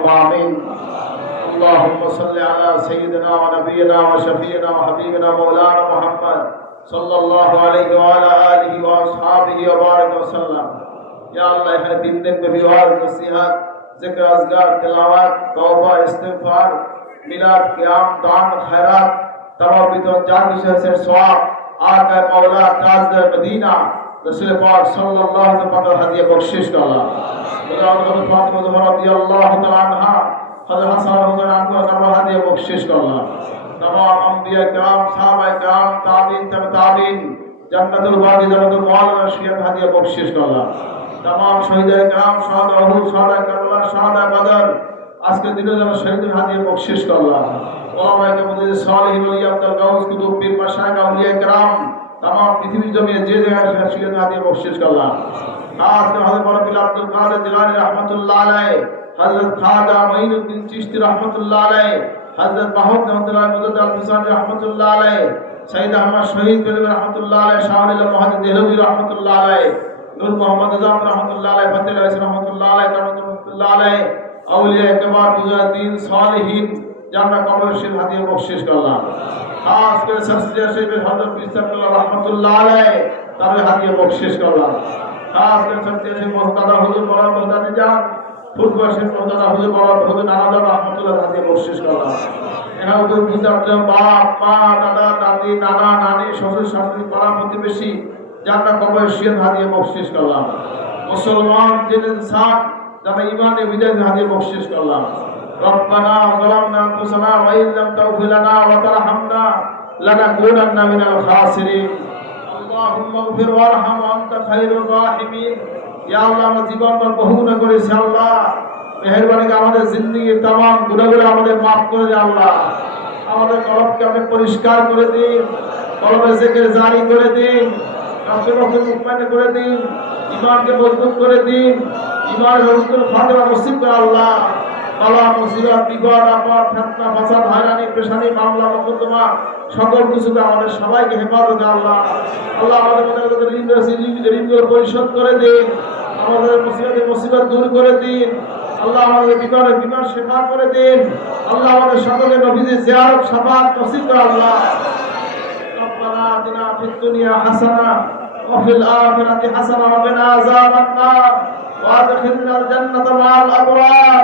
اللهم آمين. اللهم صل على سيدنا ونبينا وشفينا وحبيبنا مولانا محمد صلى الله عليه وعلى آله وأصحابه وبارك وسلم. يا الله ہر دين دين میں بیوار ذكر ذکر تلاوات توبہ، استغفار، میلاد قيام دان خيرات تمام بیتوں جان کی شہر سے سواب آقا مولا تازدر مدينة رسول پاک صلی اللہ علیہ وسلم پر ہدیہ بخشش کا اللہ۔ হযরত ফাতিমা জাহরা রাদিয়াল্লাহু তাআলা আনহা, হযরত হাসান হোসেন আকবর সরওয়ার দিয়ে বখশিশ করলাম। তমাম আম্বিয়া کرام সাহাবায়ে کرام তাবেঈন তাবে আজকে দিনে যেন শহীদের হাদিয়া বখশিশ করলাম। ওলামায়ে পৃথিবীর জমিয়ে যে জায়গায় শিয়া হাদিয়া বখশিশ করলাম। খাস করে হযরত বরকত আব্দুল কাদের জিলানী রাহমাতুল্লাহ আলাইহি হযরত খাজা মাইনুদ্দিন চিশতি রাহমাতুল্লাহ আলাইহি হযরত মাহমুদ রহমতুল্লাহ মুজাদ্দ আল হুসাইন রাহমাতুল্লাহ আলাইহি সৈয়দ আহমদ শহীদ বেলবি রাহমাতুল্লাহ আলাইহি শাহরুল্লাহ মহাদিদ দেহলভি রাহমাতুল্লাহ আলাইহি নূর মোহাম্মদ আজম রাহমাতুল্লাহ আলাইহি ফতেহ আলাইহি রাহমাতুল্লাহ আলাইহি কামাতুল্লাহ আলাইহি আউলিয়া একবার মুজাহিদিন সালিহিন যারা কবর শরীফ হাদিয়া বখশিশ করলাম খাস করে শাস্ত্রীয় শরীফের হযরত বিসাবুল্লাহ রাহমাতুল্লাহ আলাইহি তার হাদিয়া বখশিশ করলাম খাস করে শাস্ত্রীয় শরীফ মুহতাদা হুজুর বড় মুহতাদি যান ফুটবসের মুহতাদা হুজুর বড় হুজুর নানাদা রাহমাতুল্লাহ হাদিয়া বখশিশ করলাম এরা ওদের বিচার্য বাপ মা দাদা দাদি নানা নানি শ্বশুর শাশুড়ি পাড়া প্রতিবেশী যারা কবর শরীফ হাদিয়া বখশিশ করলাম মুসলমান দিন ইনসান যারা ইমানে বিজয় হাদিয়া বখশিশ করলাম ربنا ظلمنا انفسنا وان لم تغفر لنا وترحمنا لنكونن من الخاسرين اللهم اغفر وارحم وانت خير الراحمين. ইয়া আল্লাহ, আমরা জীবন বহু গুণা করেছি আল্লাহ। মেহরবানি আমাদের জিন্দগি তাম গুণাগুলো আমাদের মাফ করে দে আল্লাহ। আমাদের কলমকে আপনি পরিষ্কার করে দিন কলমের জেকের জারি করে দিন রাষ্ট্রপক্ষে মুখমান্য করে দিন ইমানকে মজবুত করে দিন ইমান রসুল ফাতেমা আল্লাহ। বালা মুসিবত বিপদ আপদ ফেতনা ফাসাদ হয়রানি পেশানি মামলা মোকদ্দমা সকল কিছুতে আমাদের সবাইকে হেফাজত আল্লাহ আল্লাহ আমাদের মধ্যে যত ঋণ রয়েছে ঋণ- ঋণগুলো পরিশোধ করে দিন আমাদের মুসিবতে মুসিবত দূর করে দিন আল্লাহ আমাদের বিপদের বিপদ শেফা করে দিন আল্লাহ আমাদের সকলের নবীদের জিয়ারত শাফাত নসিব করে আল্লাহ ربنا آتنا في الدنيا حسنة وفي الآخرة حسنة وقنا عذاب النار وادخلنا الجنة مع الأبرار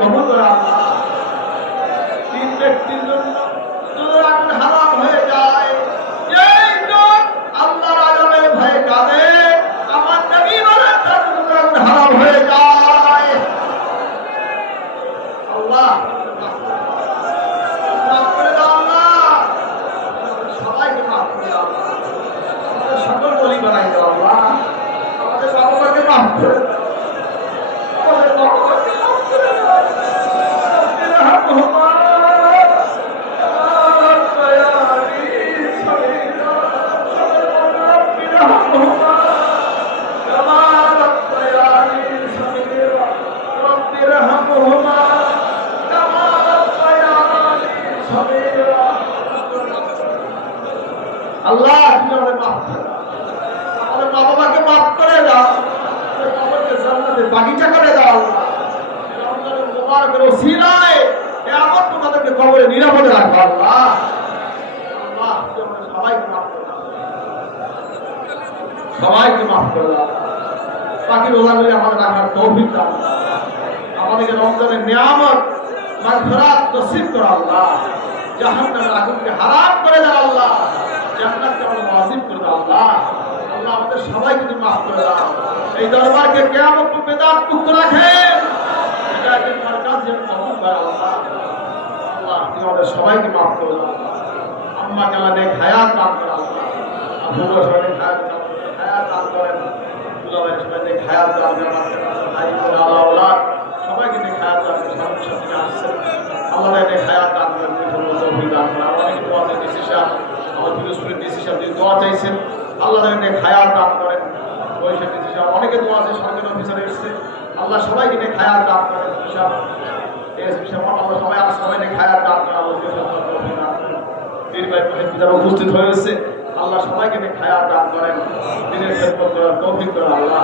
কবুল তিন ব্যক্তির জন্য আগুন হারাম হয়ে যায়। এই লোক আল্লাহর আজানের ভয়ে কাঁদে, আমার নবী বলে তার আগুন হারাম হয়ে যায়। আল্লাহ সকল বলি বানাই দাও আমাদের বাবা মাকে মাফ করে আল্লাহ, তুমি আমাদের মাফ করে আমাদের মা বাবাকে মাফ করে দাও। বাগিচা করে দাও। আমাদেরকে রমজানের নিয়ামত নসিব করো, আল্লাহ। জাহান্নামের আগুনকে হারাম করে দাও, আল্লাহ। জান্নাতকে আমাদের ওয়াজিব করে দাও আল্লাহ। আল্লাহ আমাদের সবাইকে তুমি মাফ করে দাও। এই দরবারকে পর্যন্ত বেদাত মুক্ত রাখেন হিদায়াতের মার্কাজ যেন কবুল করে আল্লাহ। আল্লাহ, তুমি আমাদের সবাইকে মাফ করে দাও। আল্লাহ দেখ হায়াত দান করেন তুমি তৌফিক দান করেন আল্লাহ অনেক দোয়া চাই ডিসিশন আমার পিরোজপুরের ডিসিশন দিয়ে দোয়া চাইছেন আল্লাহ দেখ হায়াত দান করেন অনেকে দোয়া আছে সরকারি অফিসার এসছে আল্লাহ সবাইকে দেখ হায়াত দান করেন আল্লাহ সবাই হায়াত আল্লাহ সবাইকে নিয়ে খায়াত দান করেন। দিনের করার তৌফিক আল্লাহ।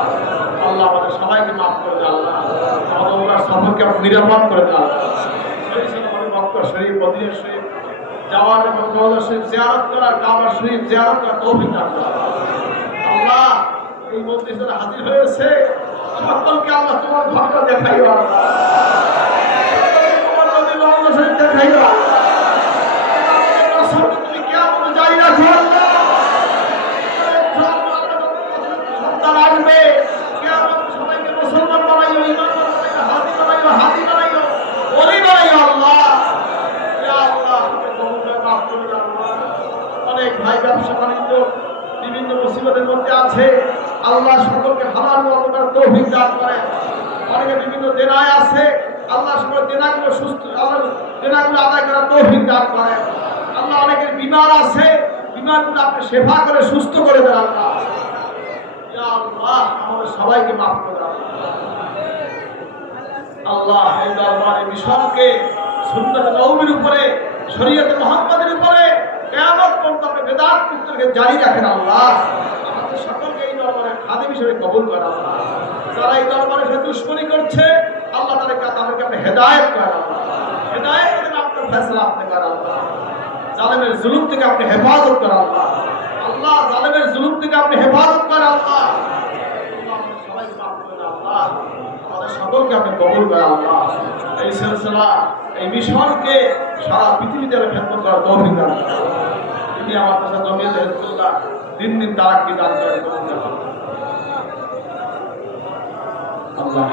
আল্লাহ আমাদের সবাইকে মাফ করে দেন আল্লাহ। সফরকে নিরাপদ করে দেন আল্লাহ। শরীফ যাওয়ার এবং শরীফ, জিয়ারত করার কাবা শরীফ করার তৌফিক দান এই মন্দির যারা হাজির হয়েছে সকলকে আল্লাহ তোমার ঘরটা সকলকে তোমার দেখাইও। আল্লাহ আল্লাহ অনেক ভাই ব্যবসা বাণিজ্য বিভিন্ন মুসিবতের মধ্যে আছে আল্লাহ সকলকে হালাল মতটার তৌফিক দান করে অনেকে বিভিন্ন দেনায় আছে। আল্লাহ সকল দেনাগুলো সুস্থ আল্লাহ দেনাগুলো আদায় করার তৌফিক দান করে আল্লাহ অনেকের বিমার আছে। বিমারগুলো আপনি সেবা করে, সুস্থ করে দেন আল্লাহ। আল্লাহ, আমাদের সবাইকে মাফ করে আল্লাহ এই মিশনকে সুন্নত উপরে জারি রাখেন আল্লাহ আমাদের সকলকে এই দরবারে খাদিম হিসেবে কবুল আল্লাহ যারা এই দরবারে সাথে দুশ্মনী করছে আল্লাহ তাদেরকে তাদেরকে আপনি হেদায়েত আল্লাহ। হেদায়েত আপনার ফেসলা আপনি আল্লাহ। জালেমের জুলুম থেকে আপনি হেফাজত করেন আল্লাহ। জালেমের জুলুম থেকে আপনি হেফাজত করে দেন, আল্লাহ। সকলকে আপনি কবুল করেন আল্লাহ। এই সিলসিলা এই মিশনকে সারা পৃথিবীতে আমি করার দান। তিনি আমার কাছে জমিয়ে দিন দিন দান। আল্লাহ সবাইকে সুস্থ করে আল্লাহ।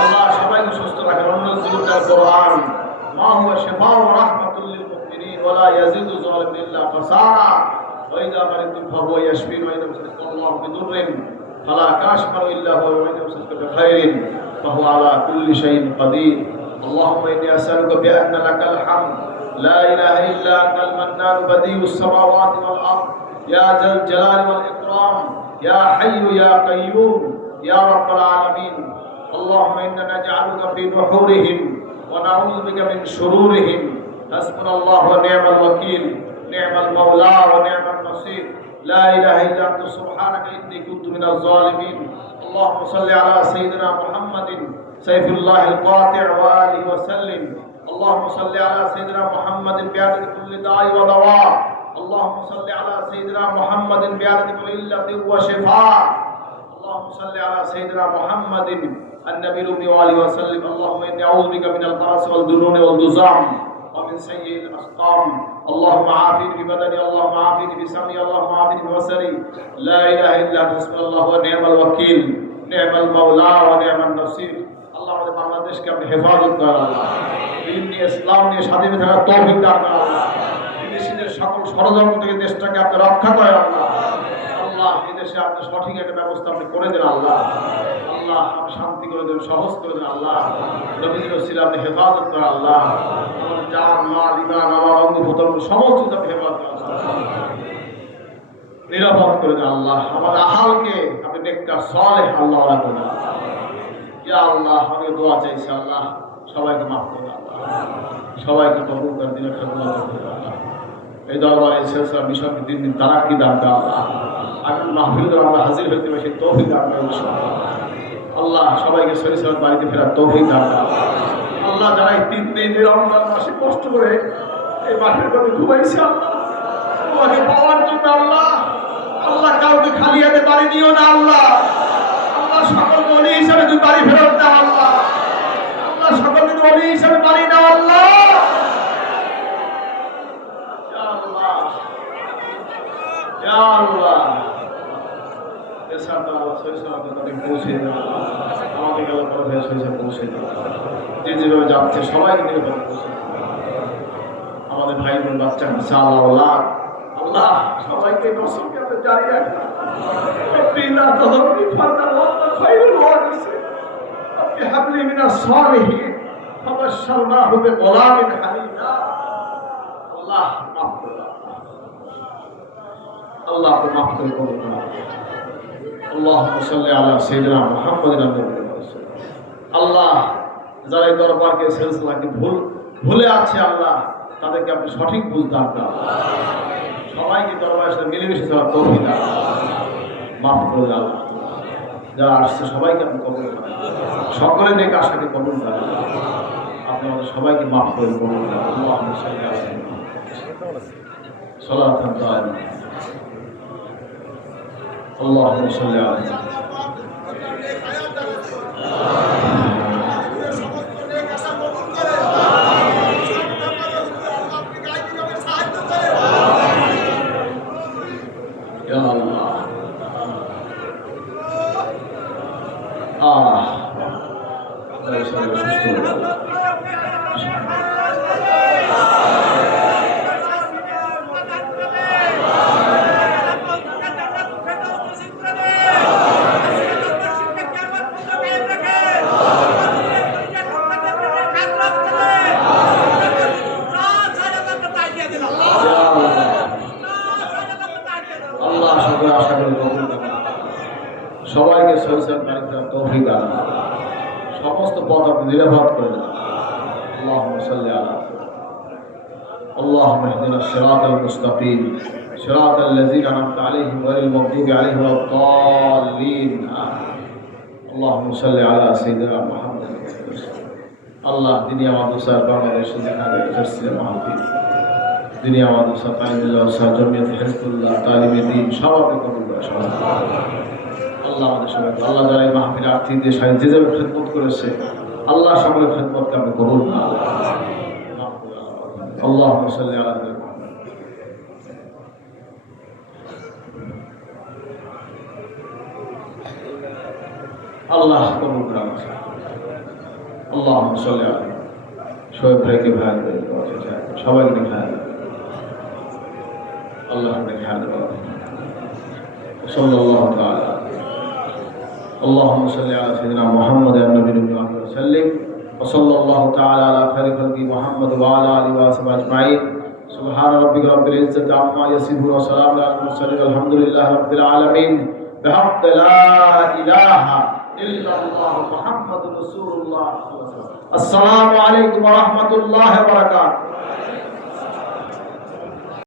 আল্লাহ। সবাইকে সুস্থ রাখেন অন্য জীবনটার কোরআন মা হুয়া শিফা ওয়া রাহমাতুল লিল মুমিনিন, ওয়া লা ইয়াজিদু যালিমিন ইল্লা খাসারা। ওয়া ইযা মারিদু ফাহুয়া ইয়াশফিন, ওয়া ইযা মাসাকা আল্লাহু বিদুররিন ফালা কাশফা ইল্লা হুয়া, ওয়া ইযা মাসাকা বিখাইরিন, ফাহুয়া আলা কুল্লি শাইইন কাদির। اللهم إني أسألك بأن لك الحمد. لا إله إلا أنت المنان بديع السماوات والأرض. يا ذا الجلال والإكرام. يا حي يا قيوم. يا رب العالمين. اللهم إنا نجعلك في نحورهم ونعوذ بك من شرورهم. حسبنا الله ونعم الوكيل. نعم المولى ونعم النصير. لا إله إلا أنت. سبحانك إني كنت من الظالمين. اللهم صل على سيدنا محمد سيف الله القاطع وآله وسلم. اللهم صل على سيدنا محمد بعدد كل داء ودواء. اللهم صل على سيدنا محمد بعدد علة وشفاء. اللهم صل على سيدنا محمد النبي الأمي وآله وسلم. اللهم إني أعوذ بك من البرص والجنون والجزام ومن سيء الأسقام. اللهم عافني ببدني اللهم عافني بسمعي اللهم عافني ببصري. لا إله إلا أنت حسبي الله ونعم الوكيل. نعم المولى ونعم النصير. আল্লাহ হেফাজত আল্লাহ। আল্লাহ। আল্লাহ। আল্লাহ আল্লাহ। আল্লাহ শান্তি করে দেন, সহজ করে দেন আল্লাহ। রবীন্দ্র হেফাজত আল্লাহ। সমস্ত নিরাপদ করে দেন আল্লাহ। আমাদের আহালকে আপনি আল্লাহ দেন ইয়া আল্লাহ, আমি দোয়া চাইছি আল্লাহ সবাইকে মাফ করে আল্লাহ। সবাইকে খাবুল করে আল্লাহ। এই দরবারে এই সিলসিলা দিন দিন তারাক্কি দান দাও আল্লাহ। আগামী মাহফিল আমরা হাজির হইতে পারি, সেই তৌফিক দান আল্লাহ, সবাইকে সরি সরাত বাড়িতে ফেরার তৌফিক দান আল্লাহ। যারা এই তিন দিন রমজান মাসে কষ্ট করে এই মাঠের কথা ঘুমাইছে আল্লাহ। তোমাকে পাওয়ার জন্য আল্লাহ। আল্লাহ কাউকে খালি হাতে বাড়ি দিও না আল্লাহ। আল্লাহ হিসাবে তুমি বাড়ি ফেরত দাও আল্লাহ। আল্লাহ সকলকে তুমি অলি বাড়ি দাও আল্লাহ। আমাদের ভাই বোন বাচ্চা সবাইকে নসলকে জারি রাখলাম وانت خير الوارثين رب هب لي من الصالحين فبشرناه بغلام حليم الله মাফ করে দাও। আল্লাহ আপনি মাফ করে করুন اللهم صل على سيدنا محمد النبي আল্লাহ যারা এই দরবারকে সিলসিলাকে ভুল ভুলে আছে আল্লাহ তাদেরকে আপনি সঠিক বুঝ দান দাও সবাইকে দরবারের সাথে মিলেমিশে চলার তৌফিক দান মাফ করে দাও যারা আসছে সবাইকে আপনি কবুল করেন সকলে নেক আশাকে কবুল করেন আপনি আমাদের সবাইকে মাফ করে কবুল করেন আল্লাহুম্মা সাল্লি আলা সাইয়্যিদিনা সালাতান দাইমা اللهم صل على يا আপনারা সবাই সুস্থ সবাইকে সরিষার কারখানা তৌফিক দান সমস্ত পথ আপনি নিরাপদ করে দেন اللهم صل على اللهم اهدنا الصراط المستقيم صراط الذين انعمت عليهم غير المغضوب عليهم ولا الضالين آمين. اللهم صل على سيدنا محمد আল্লাহ তিনি আমাদের স্যার বাংলাদেশে দেখা যাচ্ছে মাহফিল তিনি আমাদের স্যার তালিমুল্লাহ স্যার জমিয়ত হেজবুল্লাহ তালিমে দিন সব আপনি কবুল করে সবাই আল্লাহ আমাদের সবাই আল্লাহ যারা এই মাহফিল আর্থিক দিয়ে সাহেব যে যাবে খেদমত করেছে আল্লাহ সকলের খেদমতকে আপনি করুন না আল্লাহ সাল্লি আলা সাইয়্যিদিনা মুহাম্মদ। আল্লাহ কবুল করে আমার আল্লাহ সাল্লি আলা শোয়েব ভাইকে ভাই সবাইকে ভাই আল্লাহ খেয়াল করো صلى الله تعالى اللهم صل على سيدنا محمد النبي الأمي وسلم. وصلى الله تعالى على خير خلق محمد وعلى آله وصحبه أجمعين. سبحان ربك رب العزة عما يصفون وسلام على المرسلين. والحمد لله رب العالمين. بحق لا إله إلا الله محمد رسول الله. السلام عليكم ورحمة الله وبركاته.